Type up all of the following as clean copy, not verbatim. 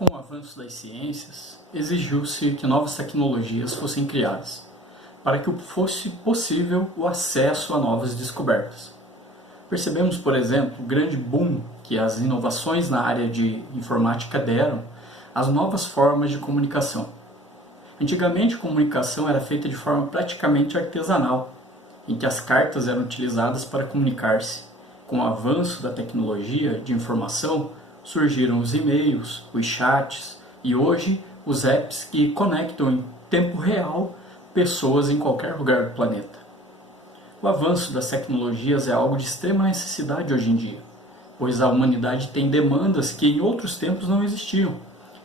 Com o avanço das ciências, exigiu-se que novas tecnologias fossem criadas, para que fosse possível o acesso a novas descobertas. Percebemos, por exemplo, o grande boom que as inovações na área de informática deram às novas formas de comunicação. Antigamente, a comunicação era feita de forma praticamente artesanal, em que as cartas eram utilizadas para comunicar-se. Com o avanço da tecnologia de informação, surgiram os e-mails, os chats e hoje os apps que conectam em tempo real pessoas em qualquer lugar do planeta. O avanço das tecnologias é algo de extrema necessidade hoje em dia, pois a humanidade tem demandas que em outros tempos não existiam,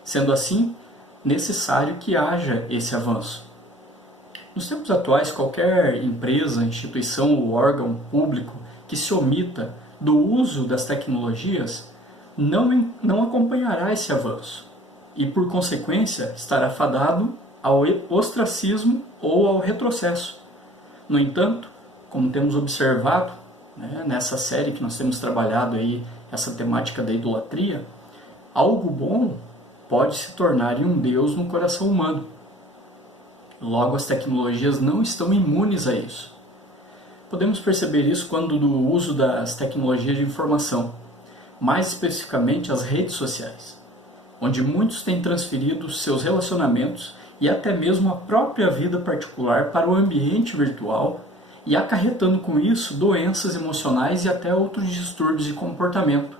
sendo assim necessário que haja esse avanço. Nos tempos atuais, qualquer empresa, instituição ou órgão público que se omita do uso das tecnologias não acompanhará esse avanço e, por consequência, estará fadado ao ostracismo ou ao retrocesso. No entanto, como temos observado nessa série que nós temos trabalhado aí, essa temática da idolatria, algo bom pode se tornar um Deus no coração humano. Logo, as tecnologias não estão imunes a isso. Podemos perceber isso quando do uso das tecnologias de informação, mais especificamente as redes sociais, onde muitos têm transferido seus relacionamentos e até mesmo a própria vida particular para o ambiente virtual e acarretando com isso doenças emocionais e até outros distúrbios de comportamento.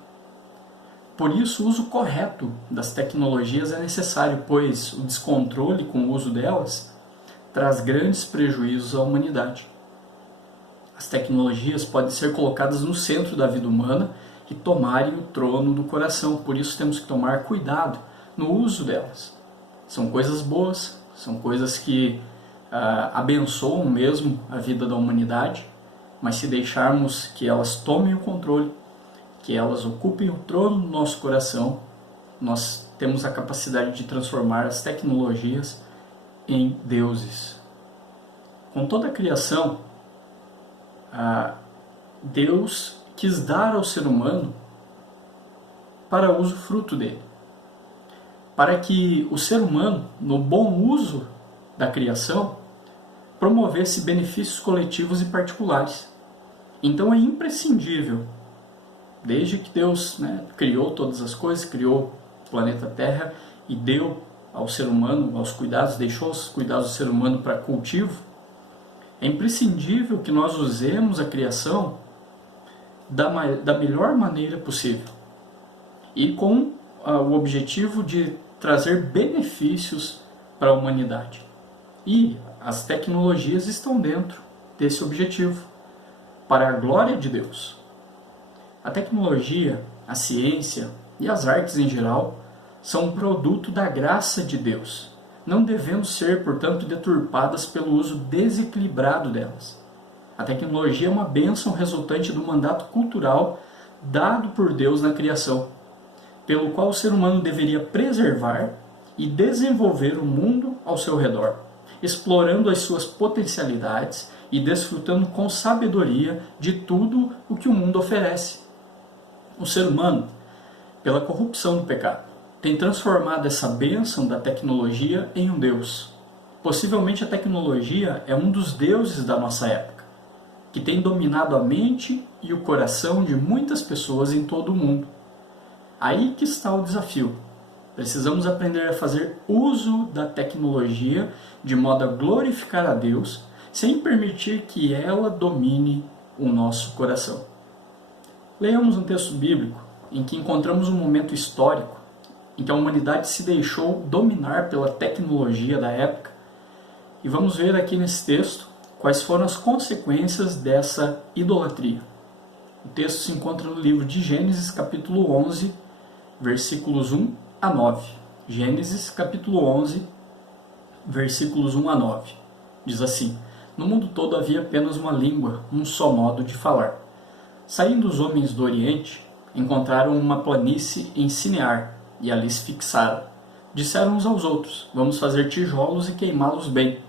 Por isso, o uso correto das tecnologias é necessário, pois o descontrole com o uso delas traz grandes prejuízos à humanidade. As tecnologias podem ser colocadas no centro da vida humana e tomarem o trono do coração, por isso temos que tomar cuidado no uso delas. São coisas boas, são coisas que abençoam mesmo a vida da humanidade, mas se deixarmos que elas tomem o controle, que elas ocupem o trono do nosso coração, nós temos a capacidade de transformar as tecnologias em deuses. Com toda a criação, Deus quis dar ao ser humano para uso fruto dele, para que o ser humano, no bom uso da criação, promovesse benefícios coletivos e particulares. Então é imprescindível, desde que Deus criou todas as coisas, criou o planeta Terra e deu ao ser humano, aos cuidados, deixou os cuidados do ser humano para cultivo, é imprescindível que nós usemos a criação da melhor maneira possível e com o objetivo de trazer benefícios para a humanidade. E as tecnologias estão dentro desse objetivo, para a glória de Deus. A tecnologia, a ciência e as artes em geral são um produto da graça de Deus, não devendo ser, portanto, deturpadas pelo uso desequilibrado delas. A tecnologia é uma bênção resultante do mandato cultural dado por Deus na criação, pelo qual o ser humano deveria preservar e desenvolver o mundo ao seu redor, explorando as suas potencialidades e desfrutando com sabedoria de tudo o que o mundo oferece. O ser humano, pela corrupção do pecado, tem transformado essa bênção da tecnologia em um Deus. Possivelmente a tecnologia é um dos deuses da nossa época, que tem dominado a mente e o coração de muitas pessoas em todo o mundo. Aí que está o desafio. Precisamos aprender a fazer uso da tecnologia de modo a glorificar a Deus, sem permitir que ela domine o nosso coração. Leamos um texto bíblico em que encontramos um momento histórico em que a humanidade se deixou dominar pela tecnologia da época, e vamos ver aqui nesse texto quais foram as consequências dessa idolatria. O texto se encontra no livro de Gênesis, capítulo 11, versículos 1 a 9. Gênesis, capítulo 11, versículos 1 a 9. Diz assim: No mundo todo havia apenas uma língua, um só modo de falar. Saindo os homens do Oriente, encontraram uma planície em Sinear, e ali se fixaram. Disseram uns aos outros: Vamos fazer tijolos e queimá-los bem.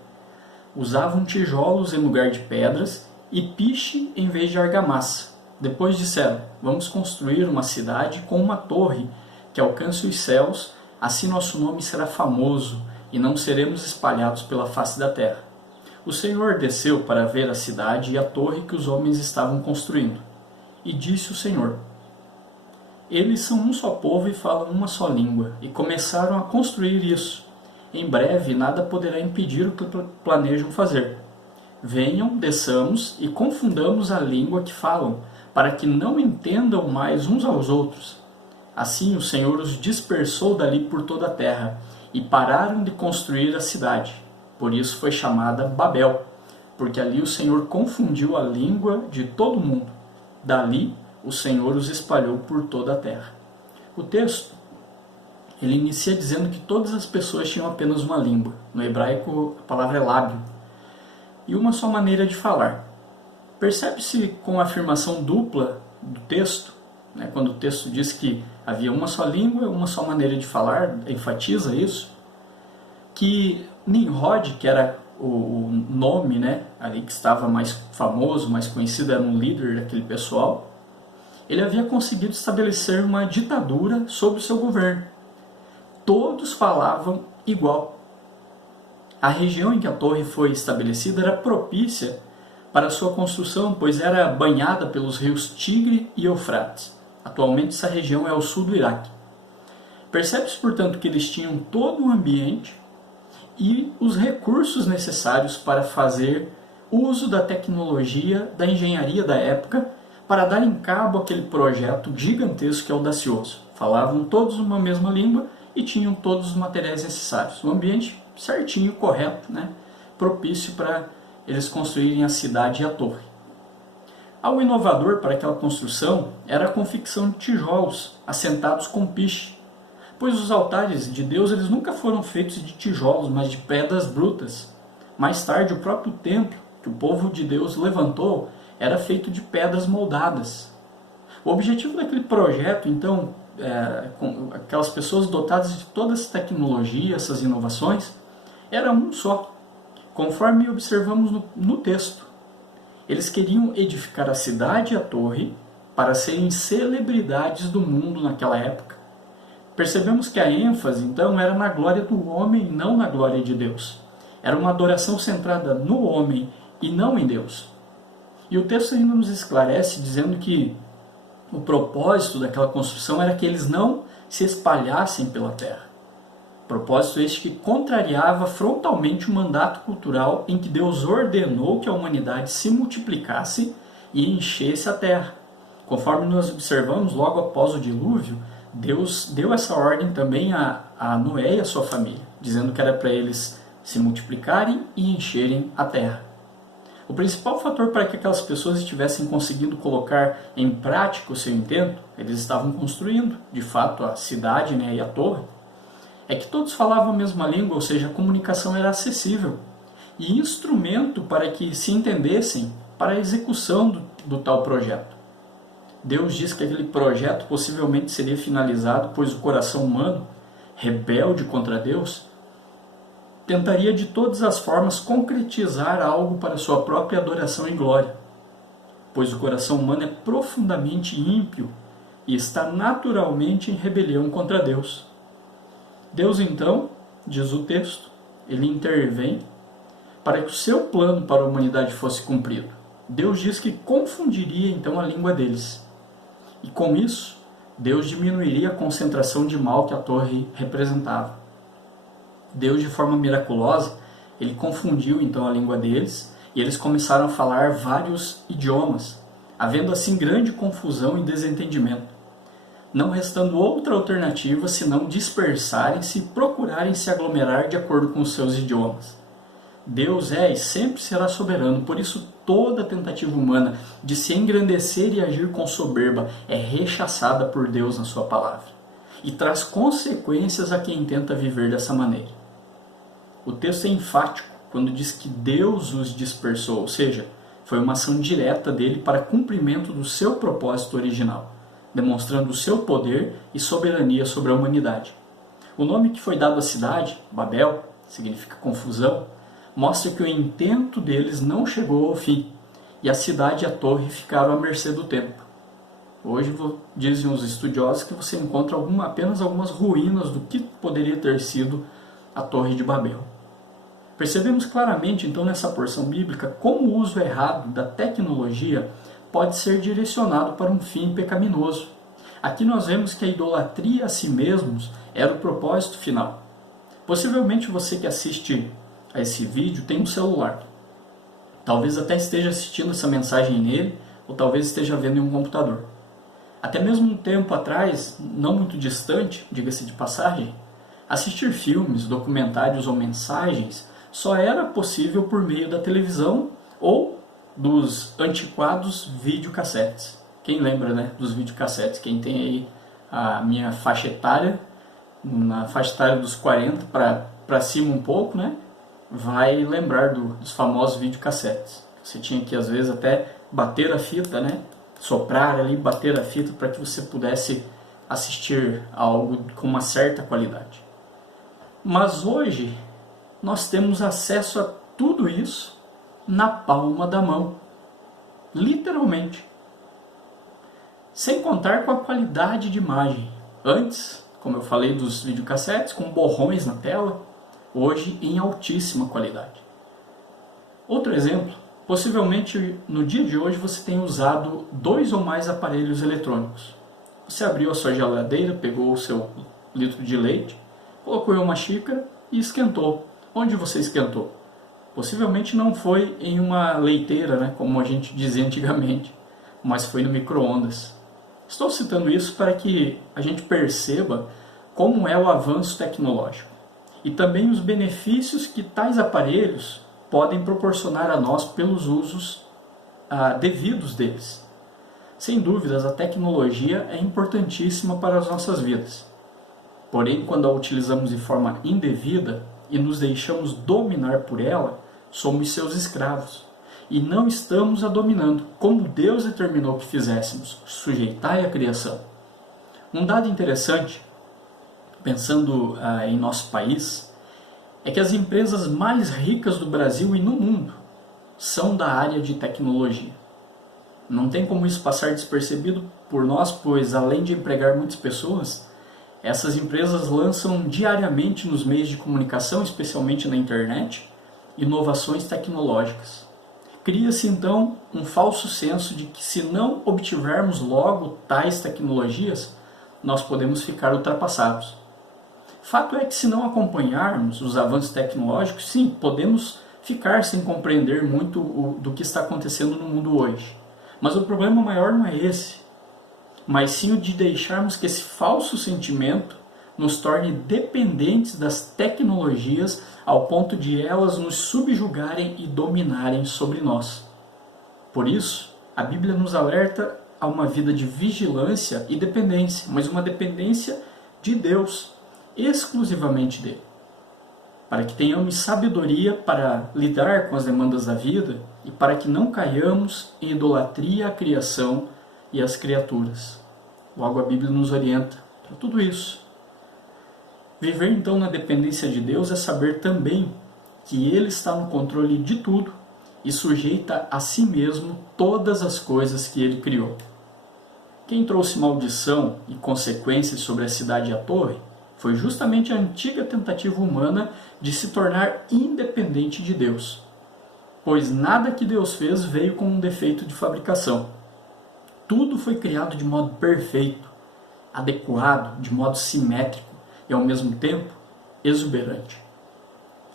Usavam tijolos em lugar de pedras e piche em vez de argamassa. Depois disseram: Vamos construir uma cidade com uma torre que alcance os céus Assim nosso nome será famoso e não seremos espalhados pela face da terra. O Senhor desceu para ver a cidade e a torre que os homens estavam construindo. E disse o Senhor: Eles são um só povo e falam uma só língua, e começaram a construir isso. Em breve nada poderá impedir o que planejam fazer. Venham, desçamos e confundamos a língua que falam, para que não entendam mais uns aos outros. Assim o Senhor os dispersou dali por toda a terra, e pararam de construir a cidade. Por isso foi chamada Babel, porque ali o Senhor confundiu a língua de todo mundo. Dali o Senhor os espalhou por toda a terra. O texto, ele inicia dizendo que todas as pessoas tinham apenas uma língua. No hebraico a palavra é lábio. E uma só maneira de falar. Percebe-se com a afirmação dupla do texto, né, quando o texto diz que havia uma só língua, uma só maneira de falar, enfatiza isso, que Nimrod, que era o nome, né, ali que estava mais famoso, mais conhecido, era um líder daquele pessoal, ele havia conseguido estabelecer uma ditadura sobre o seu governo. Todos falavam igual. A região em que a torre foi estabelecida era propícia para sua construção, pois era banhada pelos rios Tigre e Eufrates. Atualmente essa região é ao sul do Iraque. Percebe-se, portanto, que eles tinham todo o ambiente e os recursos necessários para fazer uso da tecnologia, da engenharia da época, para dar em cabo aquele projeto gigantesco e audacioso. Falavam todos uma mesma língua e tinham todos os materiais necessários. O ambiente certinho, correto, né? Propício para eles construírem a cidade e a torre. Algo inovador para aquela construção era a confecção de tijolos assentados com piche, pois os altares de Deus eles nunca foram feitos de tijolos, mas de pedras brutas. Mais tarde, o próprio templo que o povo de Deus levantou era feito de pedras moldadas. O objetivo daquele projeto, então, com aquelas pessoas dotadas de toda essa tecnologia, essas inovações, era um só, conforme observamos no texto. Eles queriam edificar a cidade e a torre para serem celebridades do mundo naquela época. Percebemos que a ênfase, então, era na glória do homem e não na glória de Deus. Era uma adoração centrada no homem e não em Deus. E o texto ainda nos esclarece dizendo que o propósito daquela construção era que eles não se espalhassem pela terra. Propósito este que contrariava frontalmente o mandato cultural em que Deus ordenou que a humanidade se multiplicasse e enchesse a terra. Conforme nós observamos logo após o dilúvio, Deus deu essa ordem também a Noé e a sua família, dizendo que era para eles se multiplicarem e encherem a terra. O principal fator para que aquelas pessoas estivessem conseguindo colocar em prática o seu intento, eles estavam construindo, de fato, a cidade, né, e a torre, é que todos falavam a mesma língua, ou seja, a comunicação era acessível e instrumento para que se entendessem para a execução do tal projeto. Deus diz que aquele projeto possivelmente seria finalizado, pois o coração humano, rebelde contra Deus, tentaria de todas as formas concretizar algo para sua própria adoração e glória, pois o coração humano é profundamente ímpio e está naturalmente em rebelião contra Deus. Deus então, diz o texto, ele intervém para que o seu plano para a humanidade fosse cumprido. Deus diz que confundiria então a língua deles. E com isso, Deus diminuiria a concentração de mal que a torre representava. Deus, de forma miraculosa, ele confundiu então a língua deles e eles começaram a falar vários idiomas, havendo assim grande confusão e desentendimento, não restando outra alternativa senão dispersarem-se e procurarem se aglomerar de acordo com os seus idiomas. Deus é e sempre será soberano, por isso toda tentativa humana de se engrandecer e agir com soberba é rechaçada por Deus na sua palavra e traz consequências a quem tenta viver dessa maneira. O texto é enfático quando diz que Deus os dispersou, ou seja, foi uma ação direta dele para cumprimento do seu propósito original, demonstrando o seu poder e soberania sobre a humanidade. O nome que foi dado à cidade, Babel, significa confusão, mostra que o intento deles não chegou ao fim, e a cidade e a torre ficaram à mercê do tempo. Hoje dizem os estudiosos que você encontra apenas algumas ruínas do que poderia ter sido a Torre de Babel. Percebemos claramente então nessa porção bíblica como o uso errado da tecnologia pode ser direcionado para um fim pecaminoso. Aqui nós vemos que a idolatria a si mesmos era o propósito final. Possivelmente você que assiste a esse vídeo tem um celular. Talvez até esteja assistindo essa mensagem nele, ou talvez esteja vendo em um computador. Até mesmo um tempo atrás, não muito distante, diga-se de passagem, assistir filmes, documentários ou mensagens só era possível por meio da televisão ou dos antiquados videocassetes. Quem lembra, né, dos videocassetes? Quem tem aí a minha faixa etária, na faixa etária dos 40 para cima um pouco, né, vai lembrar dos famosos videocassetes. Você tinha que às vezes até bater a fita, né, soprar ali, bater a fita para que você pudesse assistir algo com uma certa qualidade. Mas hoje nós temos acesso a tudo isso na palma da mão, literalmente. Sem contar com a qualidade de imagem. Antes, como eu falei dos videocassetes, com borrões na tela, hoje em altíssima qualidade. Outro exemplo, possivelmente no dia de hoje você tem usado 2 ou mais aparelhos eletrônicos. Você abriu a sua geladeira, pegou o seu litro de leite, colocou em uma xícara e esquentou. Onde você esquentou? Possivelmente não foi em uma leiteira, né, como a gente dizia antigamente, mas foi no micro-ondas. Estou citando isso para que a gente perceba como é o avanço tecnológico e também os benefícios que tais aparelhos podem proporcionar a nós pelos usos devidos deles. Sem dúvidas, a tecnologia é importantíssima para as nossas vidas. Porém, quando a utilizamos de forma indevida e nos deixamos dominar por ela, somos seus escravos. E não estamos a dominando, como Deus determinou que fizéssemos, sujeitai a criação. Um dado interessante, pensando em nosso país, é que as empresas mais ricas do Brasil e no mundo são da área de tecnologia. Não tem como isso passar despercebido por nós, pois além de empregar muitas pessoas, essas empresas lançam diariamente nos meios de comunicação, especialmente na internet, inovações tecnológicas. Cria-se então um falso senso de que se não obtivermos logo tais tecnologias, nós podemos ficar ultrapassados. Fato é que se não acompanharmos os avanços tecnológicos, sim, podemos ficar sem compreender muito do que está acontecendo no mundo hoje. Mas o problema maior não é esse, mas sim o de deixarmos que esse falso sentimento nos torne dependentes das tecnologias ao ponto de elas nos subjugarem e dominarem sobre nós. Por isso, a Bíblia nos alerta a uma vida de vigilância e dependência, mas uma dependência de Deus, exclusivamente dele, para que tenhamos sabedoria para lidar com as demandas da vida e para que não caiamos em idolatria à criação e às criaturas. Logo, a Bíblia nos orienta para tudo isso. Viver então na dependência de Deus é saber também que Ele está no controle de tudo e sujeita a si mesmo todas as coisas que Ele criou. Quem trouxe maldição e consequências sobre a cidade e a torre foi justamente a antiga tentativa humana de se tornar independente de Deus, pois nada que Deus fez veio com um defeito de fabricação. Tudo foi criado de modo perfeito, adequado, de modo simétrico e ao mesmo tempo exuberante.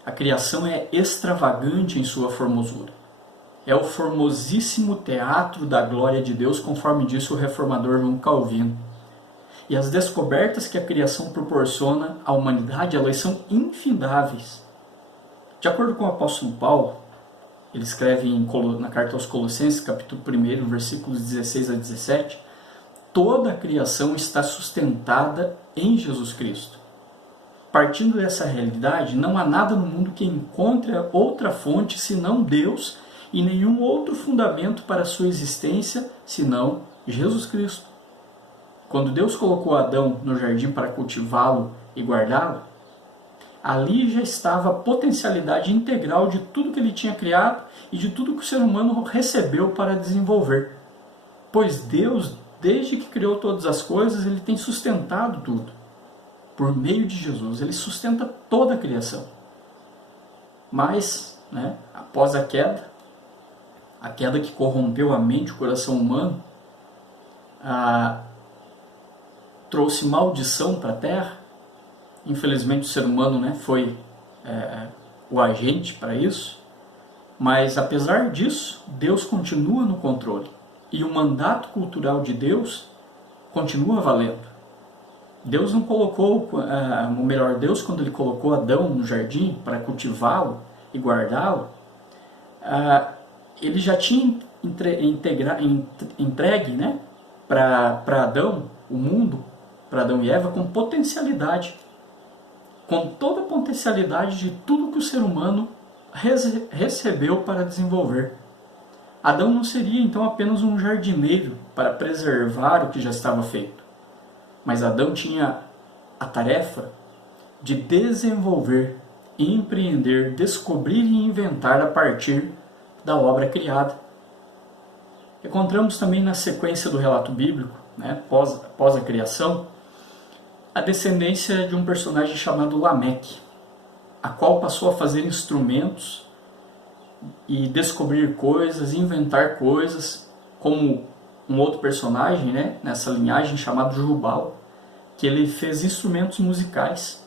A criação é extravagante em sua formosura. É o formosíssimo teatro da glória de Deus, conforme disse o reformador João Calvino. E as descobertas que a criação proporciona à humanidade, elas são infindáveis. De acordo com o apóstolo Paulo, ele escreve na carta aos Colossenses, capítulo 1, versículos 16 a 17, toda a criação está sustentada em Jesus Cristo. Partindo dessa realidade, não há nada no mundo que encontre outra fonte senão Deus e nenhum outro fundamento para a sua existência senão Jesus Cristo. Quando Deus colocou Adão no jardim para cultivá-lo e guardá-lo, ali já estava a potencialidade integral de tudo que ele tinha criado e de tudo que o ser humano recebeu para desenvolver. Pois Deus desde que criou todas as coisas, ele tem sustentado tudo. Por meio de Jesus, ele sustenta toda a criação. Mas, após a queda que corrompeu a mente e o coração humano, trouxe maldição para a terra. Infelizmente o ser humano foi o agente para isso, mas apesar disso, Deus continua no controle e o mandato cultural de Deus continua valendo. Deus não colocou, ou melhor, Deus quando ele colocou Adão no jardim para cultivá-lo e guardá-lo, ele já tinha entregue para Adão, o mundo, para Adão e Eva, com potencialidade, com toda a potencialidade de tudo que o ser humano recebeu para desenvolver. Adão não seria então apenas um jardineiro para preservar o que já estava feito, mas Adão tinha a tarefa de desenvolver, empreender, descobrir e inventar a partir da obra criada. Encontramos também na sequência do relato bíblico, após a criação, a descendência de um personagem chamado Lameque, a qual passou a fazer instrumentos e descobrir coisas, inventar coisas, como um outro personagem nessa linhagem chamado Jubal, que ele fez instrumentos musicais,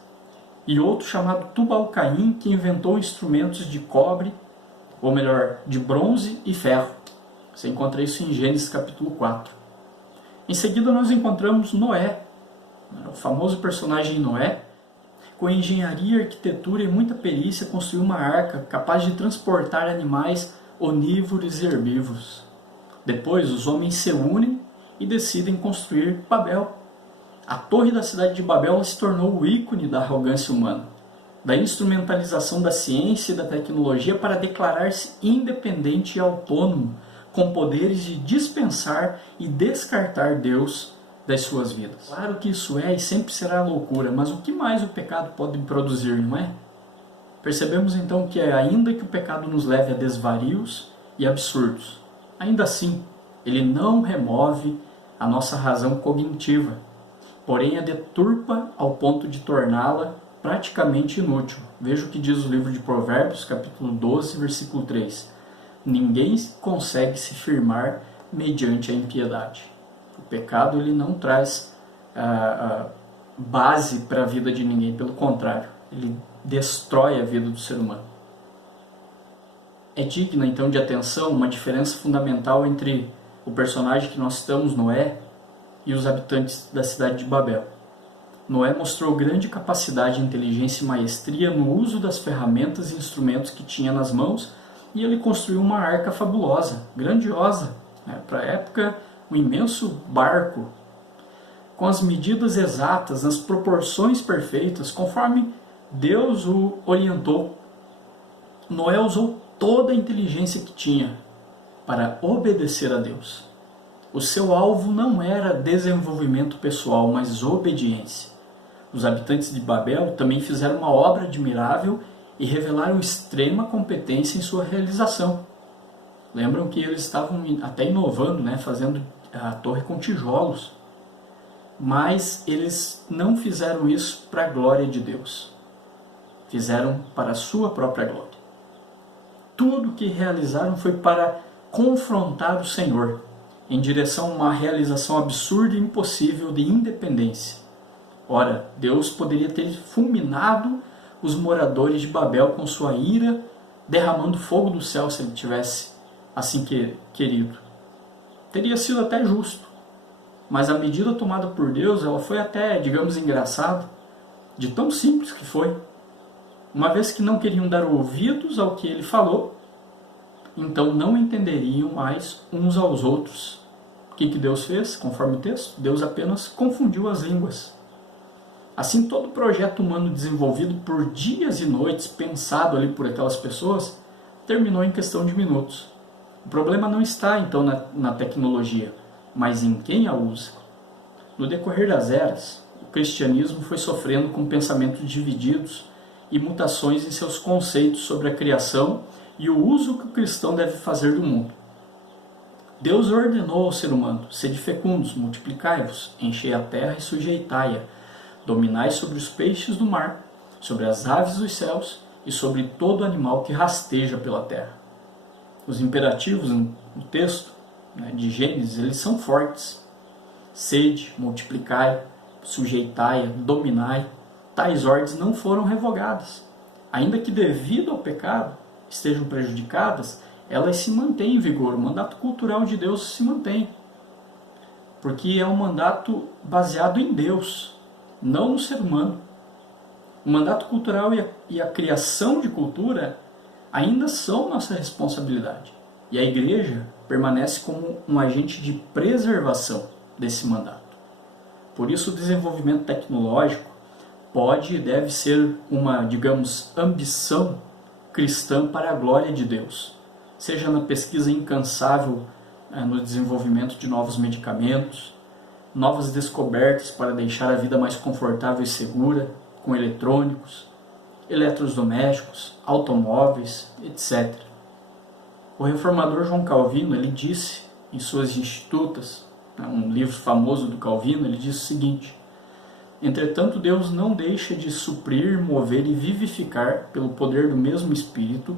e outro chamado Tubal-Caim, que inventou instrumentos de cobre, ou melhor, de bronze e ferro. Você encontra isso em Gênesis capítulo 4. Em seguida nós encontramos Noé, o famoso personagem Noé, com engenharia, arquitetura e muita perícia, construiu uma arca capaz de transportar animais onívoros e herbívoros. Depois os homens se unem e decidem construir Babel. A torre da cidade de Babel se tornou o ícone da arrogância humana, da instrumentalização da ciência e da tecnologia para declarar-se independente e autônomo, com poderes de dispensar e descartar Deus das suas vidas. Claro que isso é e sempre será loucura, mas o que mais o pecado pode produzir, não é? Percebemos então que ainda que o pecado nos leve a desvarios e absurdos, ainda assim, ele não remove a nossa razão cognitiva, porém a deturpa ao ponto de torná-la praticamente inútil. Veja o que diz o livro de Provérbios, capítulo 12, versículo 3. Ninguém consegue se firmar mediante a impiedade. O pecado ele não traz base para a vida de ninguém, pelo contrário, ele destrói a vida do ser humano. É digna então de atenção uma diferença fundamental entre o personagem que nós citamos, Noé, e os habitantes da cidade de Babel. Noé mostrou grande capacidade, inteligência e maestria no uso das ferramentas e instrumentos que tinha nas mãos, e ele construiu uma arca fabulosa, grandiosa, para a época, um imenso barco, com as medidas exatas, nas proporções perfeitas, conforme Deus o orientou. Noé usou toda a inteligência que tinha para obedecer a Deus. O seu alvo não era desenvolvimento pessoal, mas obediência. Os habitantes de Babel também fizeram uma obra admirável e revelaram extrema competência em sua realização. Lembram que eles estavam até inovando, fazendo a torre com tijolos. Mas eles não fizeram isso para a glória de Deus. Fizeram para a sua própria glória. Tudo o que realizaram foi para confrontar o Senhor, em direção a uma realização absurda e impossível de independência. Ora, Deus poderia ter fulminado os moradores de Babel com sua ira, derramando fogo do céu se ele tivesse assim querido. Teria sido até justo, mas a medida tomada por Deus ela foi até, digamos, engraçada, de tão simples que foi. Uma vez que não queriam dar ouvidos ao que ele falou, então não entenderiam mais uns aos outros. O que Deus fez, conforme o texto? Deus apenas confundiu as línguas. Assim, todo o projeto humano desenvolvido por dias e noites, pensado ali por aquelas pessoas, terminou em questão de minutos. O problema não está, então, na tecnologia, mas em quem a usa. No decorrer das eras, o cristianismo foi sofrendo com pensamentos divididos e mutações em seus conceitos sobre a criação e o uso que o cristão deve fazer do mundo. Deus ordenou ao ser humano: sede fecundos, multiplicai-vos, enchei a terra e sujeitai-a, dominai sobre os peixes do mar, sobre as aves dos céus e sobre todo animal que rasteja pela terra. Os imperativos no texto, né, de Gênesis, eles são fortes. Sede, multiplicai, sujeitai-a, dominai. Tais ordens não foram revogadas. Ainda que devido ao pecado estejam prejudicadas, elas se mantêm em vigor. O mandato cultural de Deus se mantém. Porque é um mandato baseado em Deus, não no ser humano. O mandato cultural e a criação de cultura ainda são nossa responsabilidade. E a igreja permanece como um agente de preservação desse mandato. Por isso, o desenvolvimento tecnológico pode e deve ser uma, digamos, ambição cristã para a glória de Deus. Seja na pesquisa incansável no desenvolvimento de novos medicamentos, novas descobertas para deixar a vida mais confortável e segura, com eletrônicos, eletrodomésticos, automóveis, etc. O reformador João Calvino, ele disse em suas Institutas, um livro famoso do Calvino, ele disse o seguinte: entretanto, Deus não deixa de suprir, mover e vivificar, pelo poder do mesmo Espírito,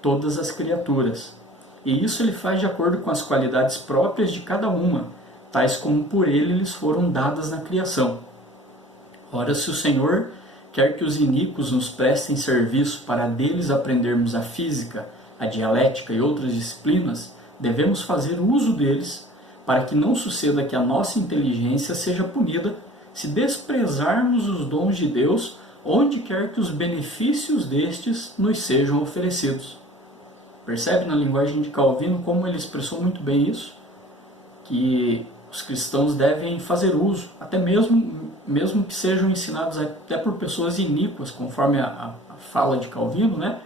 todas as criaturas. E isso ele faz de acordo com as qualidades próprias de cada uma, tais como por ele lhes foram dadas na criação. Ora, se o Senhor quer que os iníquos nos prestem serviço para deles aprendermos a física, a dialética e outras disciplinas, devemos fazer uso deles, para que não suceda que a nossa inteligência seja punida se desprezarmos os dons de Deus, onde quer que os benefícios destes nos sejam oferecidos. Percebe na linguagem de Calvino como ele expressou muito bem isso? Que os cristãos devem fazer uso, até mesmo que sejam ensinados até por pessoas iníquas, conforme a fala de Calvino, né?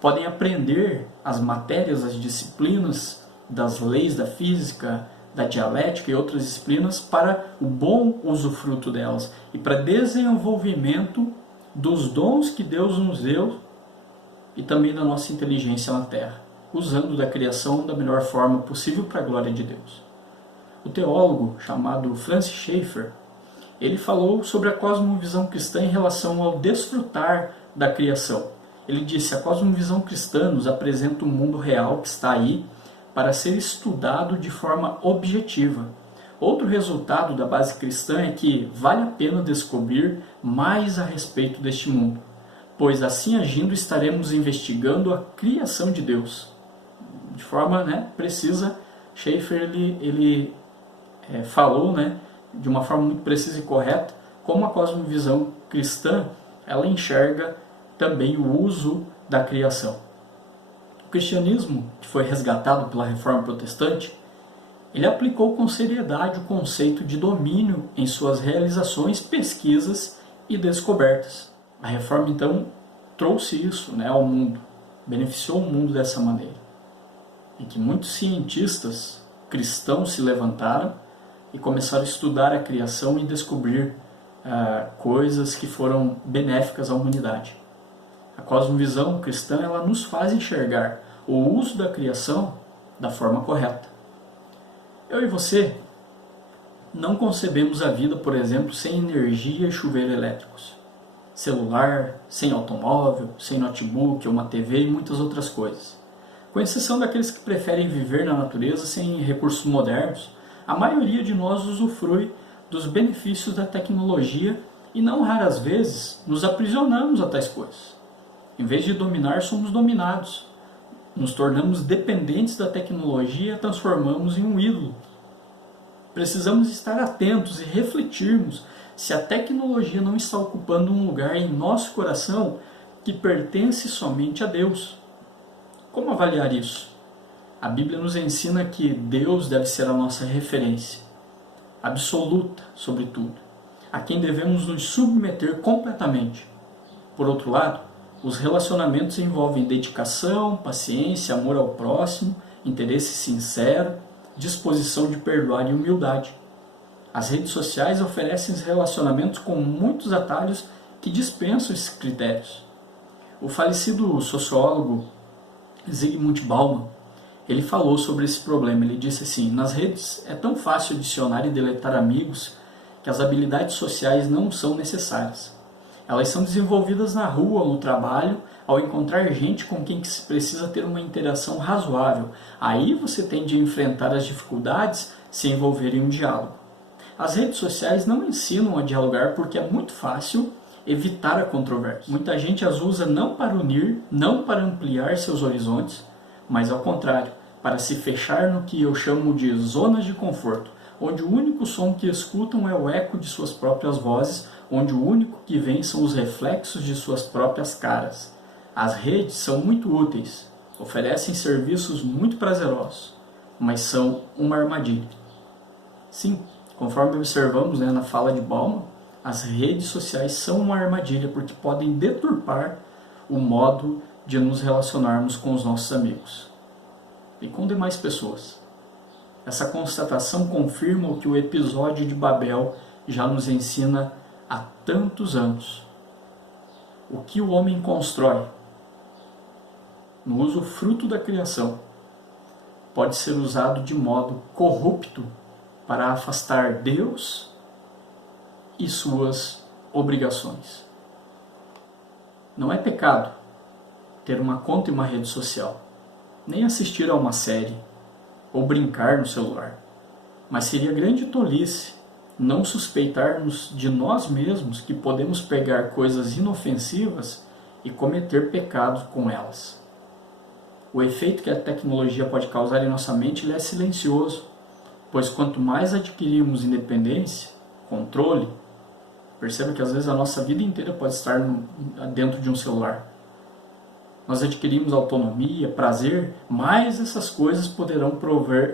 Podem aprender as matérias, as disciplinas das leis da física, da dialética e outras disciplinas para o bom usufruto delas e para desenvolvimento dos dons que Deus nos deu e também da nossa inteligência na Terra, usando da criação da melhor forma possível para a glória de Deus. O teólogo chamado Francis Schaeffer, ele falou sobre a cosmovisão cristã em relação ao desfrutar da criação. Ele disse: a cosmovisão cristã nos apresenta um mundo real que está aí para ser estudado de forma objetiva. Outro resultado da base cristã é que vale a pena descobrir mais a respeito deste mundo, pois assim agindo estaremos investigando a criação de Deus. De forma precisa, Schaeffer ele falou de uma forma muito precisa e correta como a cosmovisão cristã ela enxerga também o uso da criação. O cristianismo, que foi resgatado pela Reforma Protestante, ele aplicou com seriedade o conceito de domínio em suas realizações, pesquisas e descobertas. A Reforma, então, trouxe isso ao mundo, beneficiou o mundo dessa maneira. Em que muitos cientistas cristãos se levantaram e começaram a estudar a criação e descobrir coisas que foram benéficas à humanidade. A cosmovisão cristã ela nos faz enxergar o uso da criação da forma correta. Eu e você não concebemos a vida, por exemplo, sem energia e chuveiro elétricos, celular, sem automóvel, sem notebook, uma TV e muitas outras coisas. Com exceção daqueles que preferem viver na natureza sem recursos modernos, a maioria de nós usufrui dos benefícios da tecnologia e não raras vezes nos aprisionamos a tais coisas. Em vez de dominar, somos dominados. Nos tornamos dependentes da tecnologia e a transformamos em um ídolo. Precisamos estar atentos e refletirmos se a tecnologia não está ocupando um lugar em nosso coração que pertence somente a Deus. Como avaliar isso? A Bíblia nos ensina que Deus deve ser a nossa referência, absoluta sobre tudo, a quem devemos nos submeter completamente. Por outro lado, os relacionamentos envolvem dedicação, paciência, amor ao próximo, interesse sincero, disposição de perdoar e humildade. As redes sociais oferecem relacionamentos com muitos atalhos que dispensam esses critérios. O falecido sociólogo Zygmunt Bauman, ele falou sobre esse problema. Ele disse assim: nas redes é tão fácil adicionar e deletar amigos que as habilidades sociais não são necessárias. Elas são desenvolvidas na rua ou no trabalho, ao encontrar gente com quem se precisa ter uma interação razoável. Aí você tende a enfrentar as dificuldades se envolver em um diálogo. As redes sociais não ensinam a dialogar porque é muito fácil evitar a controvérsia. Muita gente as usa não para unir, não para ampliar seus horizontes, mas ao contrário, para se fechar no que eu chamo de zonas de conforto, onde o único som que escutam é o eco de suas próprias vozes, onde o único que vem são os reflexos de suas próprias caras. As redes são muito úteis, oferecem serviços muito prazerosos, mas são uma armadilha. Sim, conforme observamos na fala de Bauman, as redes sociais são uma armadilha porque podem deturpar o modo de nos relacionarmos com os nossos amigos e com demais pessoas. Essa constatação confirma o que o episódio de Babel já nos ensina há tantos anos. O que o homem constrói no usufruto da criação pode ser usado de modo corrupto para afastar Deus e suas obrigações. Não é pecado ter uma conta em uma rede social, nem assistir a uma série ou brincar no celular, mas seria grande tolice não suspeitarmos de nós mesmos que podemos pegar coisas inofensivas e cometer pecados com elas. O efeito que a tecnologia pode causar em nossa mente é silencioso, pois quanto mais adquirimos independência, controle, perceba que às vezes a nossa vida inteira pode estar dentro de um celular. Nós adquirimos autonomia, prazer, mais essas coisas poderão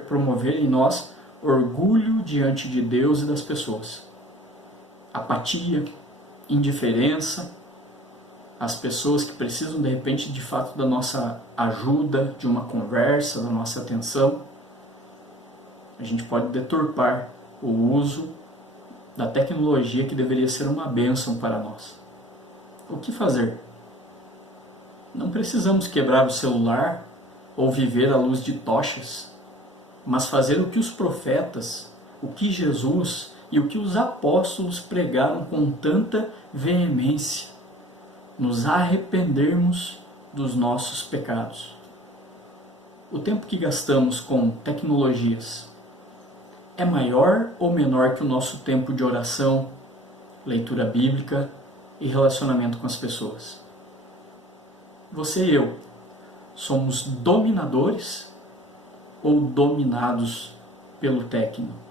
promover em nós orgulho diante de Deus e das pessoas. Apatia, indiferença, as pessoas que precisam de repente de fato da nossa ajuda, de uma conversa, da nossa atenção. A gente pode deturpar o uso da tecnologia que deveria ser uma bênção para nós. O que fazer? Não precisamos quebrar o celular ou viver à luz de tochas, mas fazer o que os profetas, o que Jesus e o que os apóstolos pregaram com tanta veemência, nos arrependermos dos nossos pecados. O tempo que gastamos com tecnologias é maior ou menor que o nosso tempo de oração, leitura bíblica e relacionamento com as pessoas? Você e eu somos dominadores ou dominados pelo técnico?